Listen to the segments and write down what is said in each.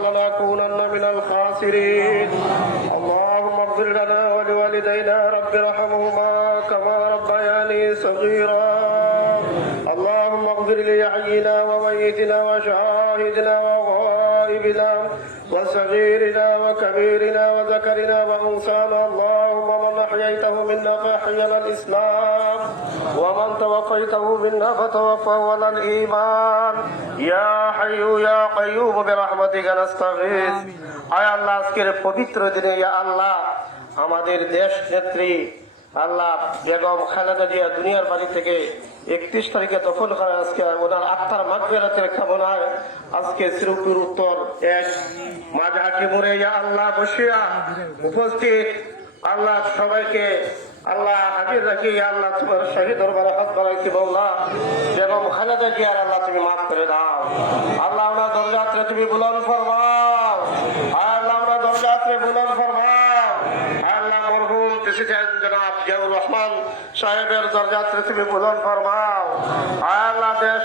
لنكونن من الخاسرين. اللهم اغفر لنا ولوالدينا رب ارحمهما كما ربياني صغيرا. اللهم اغفر لحينا وميتنا وشاهدنا وغائبنا وصغيرنا وكبيرنا وذكرنا وانثانا اللهم من احييته منا فاحينا الاسلام ومن توفيته منا فتوفه على الايمان يا حي يا قيوم برحمتك نستغيث আয় আল্লাহ আজকের পবিত্র দিনে ইয়া আল্লাহ আমাদের দেশ নেত্রী আল্লাহ বেগম খালেদা জিয়া দুনিয়ার বাড়ি থেকে একত্রিশ তারিখে দখল করে আজকে ওনার আত্মার মাগফিরাতের কামনায় আজকে শ্রীপুর উত্তর এক মাঝ হাকিমুরে আল্লাহ বসিয়া উপস্থিত। আল্লাহ সবাইকে শহীদ জিয়ার আল্লাহ তুমি তুমি আল্লাহ প্রেসিডেন্ট জনাব জিয়াউর রহমান সাহেবের দরজাত্রে তুমি বুলন ফরমাও। আল্লাহ দেশ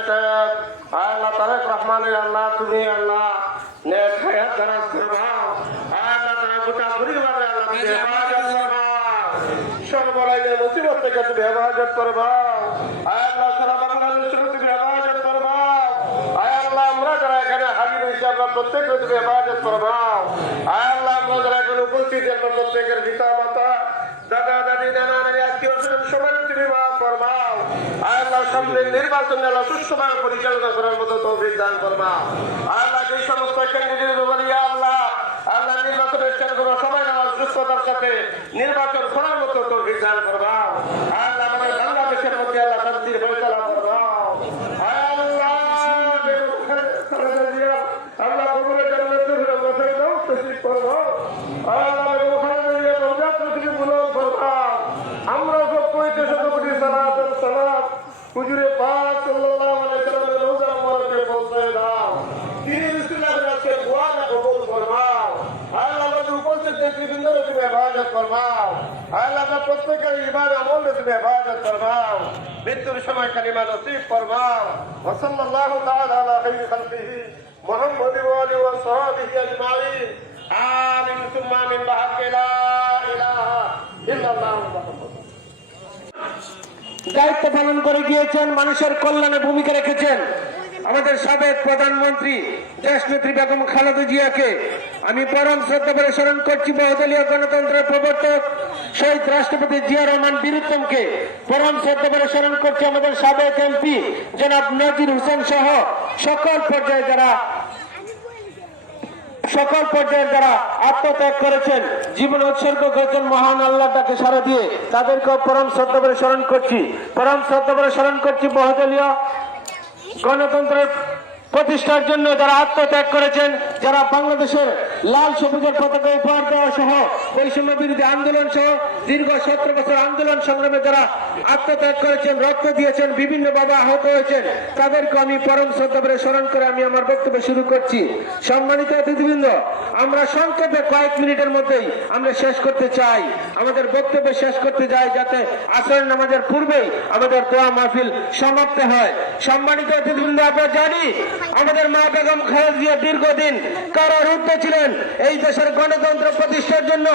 আল্লাহ তারেক রহমানের আল্লাহ তুমি আল্লাহ। নেক হায়াত দারাজ ফরমাও আল্লাহ তারা গোটা পরিবারে আল্লাহ তুমি হেফাজত ফরমাও সর্বরাইয়ের মুসিবত থেকে তুমি হেফাজত করবাও আল্লাহ সারা বাংলাদেশের তুমি হেফাজত করবাও আল্লাহ আমরা যারা এখানে হাজির হয়েছি আমরা প্রত্যেকে তুমি হেফাজত করবাও আল্লাহ আমরা যারা এখানে উপস্থিত আমরা প্রত্যেকের পিতা মাতা দাদা দাদি নানা নানি আত্মীয় স্বজন সবাই তুমি মাফ করবাও আল্লাহ সামনে নির্বাচন আল্লাহ সুস্থভাবে পরিচালনা করার মতো তৌফিক দান করবাও আল্লাহ যে সমস্ত ক্যান্ডিডেট আল্লাহ আল্লাহ নির্বাচনের কেন্দ্র সবাই আমার সুস্থতার সাথে নির্বাচন করার মতো তৌফিক দান করবাও আল্লাহ, আমাদের বাংলাদেশের মধ্যে আল্লাহ শান্তির পরিচালনা করবাও আল্লাহ আল্লাহ করব আল্লাহ ওখানে রোজা পৃথিবী বুলন করবাও আমরা সব কইতে শত কোটি সালাত সালাত হুজুরে পাক সাল্লাল্লাহু আলাইহি সাল্লামের রোজা মোবারকে পৌঁছে দাও। তিনি রসুলের কাছে দোয়া না কবুল ফরমাও। আল্লাহ আমাদের উপস্থিত নেতৃবৃন্দরে তুমি হেফাজত ফরমাও। আল্লাহ আমরা প্রত্যেকের ইমান আমলে তুমি হেফাজত ফরমাও। মৃত্যুর সময় কালিমা দায়িত্ব পালন করে গিয়েছেন, মানুষের কল্যাণে ভূমিকা রেখেছেন। আমাদের সাবেক প্রধানমন্ত্রী দেশনেত্রী বেগম খালেদা জিয়াকে আমি পরম শ্রদ্ধা করে স্মরণ করছি। বহুদলীয় গণতন্ত্রের প্রবর্তক, শহীদ রাষ্ট্রপতি জিয়া রহমান বীরুত্তমকে পরম শ্রদ্ধা করে স্মরণ করছি। আমাদের সাবেক এমপি জনাব নজির হোসেন সহ সকল পর্যায়ে যারা সকল পর্যায়ের যারা আত্মত্যাগ করেছেন, জীবন উৎসর্গ করেছেন মহান আল্লাহ আল্লাহটাকে সারা দিয়ে তাদেরকেও পরম শ্রদ্ধা করে স্মরণ করছি। পরম শ্রদ্ধা করে স্মরণ করছি বহুদলীয় গণতন্ত্রের প্রতিষ্ঠার জন্য যারা আত্মত্যাগ করেছেন, যারা বাংলাদেশের লাল সবুজের পতাকা উপহার দেওয়া সহ বৈষম্য বিরোধী আন্দোলন সহ দীর্ঘ সতেরো বছর আন্দোলন সংগ্রামে যারা আত্মত্যাগ করেছেন, রক্ত দিয়েছেন, বিভিন্ন ভাবে আহত হয়েছেন, তাদেরকে আমি পরম শ্রদ্ধা করে স্মরণ করে আমি আমার বক্তব্য শুরু করছি। সম্মানিত অতিথিবৃন্দ, আমরা সংক্ষেপে কয়েক মিনিটের মধ্যেই আমরা শেষ করতে চাই। আমাদের বক্তব্য শেষ করতে যাই যাতে আসর নামাজের পূর্বেই আমাদের দোয়া মাহফিল সমাপ্ত হয়। সম্মানিত অতিথিবৃন্দ আমরা জানি আমাদের মা বেগম খালেদা জিয়া দীর্ঘদিন কারারুদ্ধ ছিলেন। এই দেশের গণতন্ত্র প্রতিষ্ঠার জন্য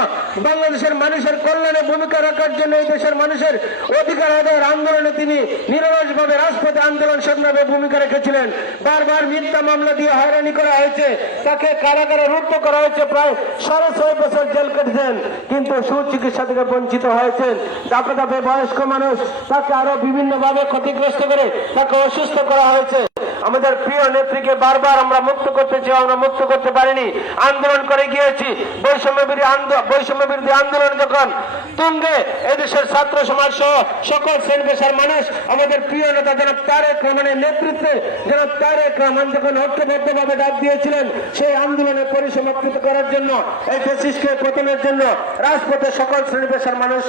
বাংলাদেশের মানুষের কল্যাণে ভূমিকা রাখার জন্য এই দেশের মানুষের অধিকার আদায়ের আন্দোলনে তিনি নিরলসভাবে রাজপথে আন্দোলন সংগ্রামে ভূমিকা রেখেছিলেন। বারবার মিথ্যা মামলা দিয়ে হয়রানি করা হয়েছে। তাকে কারাগারে রুদ্ধ করা হয়েছে। প্রায় সাড়ে ছয় বছর জেল কেটেছেন। কিন্তু সুচিকিৎসা থেকে বঞ্চিত হয়েছেন। ধাপে ধাপে বয়স্ক মানুষ তাকে আরও বিভিন্নভাবে ক্ষতিগ্রস্ত করে তাকে অসুস্থ করা হয়েছে। আমাদের প্রিয় নেত্রীকে বারবার আমরা মুক্ত করতে চাই, আমরা মুক্ত করতে পারিনি। আন্দোলন করে গিয়েছি। বৈষম্য বৈষম্য বিরোধী আন্দোলন যখন তুঙ্গে এদেশের ছাত্র সমাজ সহ সকল শ্রেণি পেশার মানুষ, আমাদের প্রিয় নেতা জনাব তারেক রহমানের নেতৃত্বে জনাব তারেক রহমান যখন ঐক্যবদ্ধভাবে ডাক দিয়েছিলেন, সেই আন্দোলনের পরিসমাপ্ত করার জন্য, এই ফেসিসকে পতনের জন্য রাজপথে সকল শ্রেণি পেশার মানুষ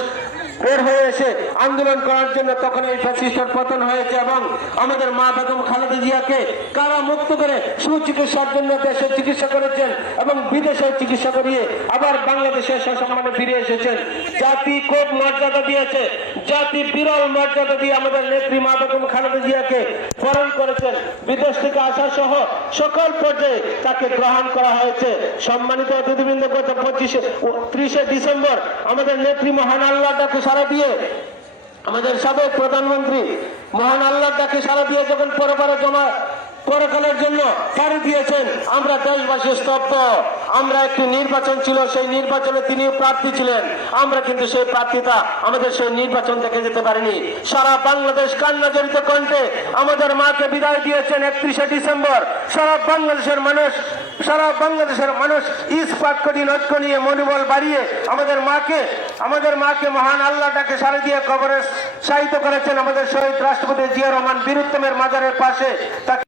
বের হয়ে এসে আন্দোলন করার জন্য তখন এই ফ্যাসিস্টের পতন হয়েছে এবং আমাদের মা বেগম খালেদা জিয়াকে কারা মুক্ত করে সুচিকিৎসার জন্য দেশে চিকিৎসা করেছেন এবং বিদেশে চিকিৎসা করিয়ে আবার বাংলাদেশে সসম্মানে ফিরে এসেছেন। জাতি খুব মর্যাদা দিয়েছে। জাতি বিরল মর্যাদা দিয়ে আমাদের নেত্রী মা বেগম খালেদা জিয়াকে বরণ করেছেন। বিদেশ থেকে আসা সহ সকল পর্যায়ে তাকে গ্রহণ করা হয়েছে। সম্মানিত অতিথিবৃন্দ, গত পঁচিশে ত্রিশে ডিসেম্বর আমাদের নেত্রী মহান আল্লাহ তাকে সারা দিয়ে আমাদের সাবেক প্রধানমন্ত্রী মহান আল্লাহ তাকে সারা দিয়ে যখন পরপারে জমা পরকালের জন্য পাড়ি দিয়েছেন। আমরা দেশবাসী স্তব্ধ। আমরা একটি নির্বাচন ছিল, সেই নির্বাচনে তিনি প্রার্থী ছিলেন। আমরা কিন্তু সেই প্রার্থীতা আমাদের সেই নির্বাচন থেকে যেতে পারিনি। সারা বাংলাদেশ কান্না জড়িত কণ্ঠে আমাদের মাকে বিদায় দিয়েছেন একত্রিশে ডিসেম্বর। সারা বাংলাদেশের মানুষ, সারা বাংলাদেশের মানুষ ইস্পাত কঠিন ঐক্য নিয়ে মনোবল বাড়িয়ে আমাদের মাকে আমাদের মাকে মহান আল্লাহটাকে সারা দিয়ে কবরে সাহিত্য করেছেন আমাদের শহীদ রাষ্ট্রপতি জিয়া রহমান বীরুত্তমের মাজারের পাশে। তাকে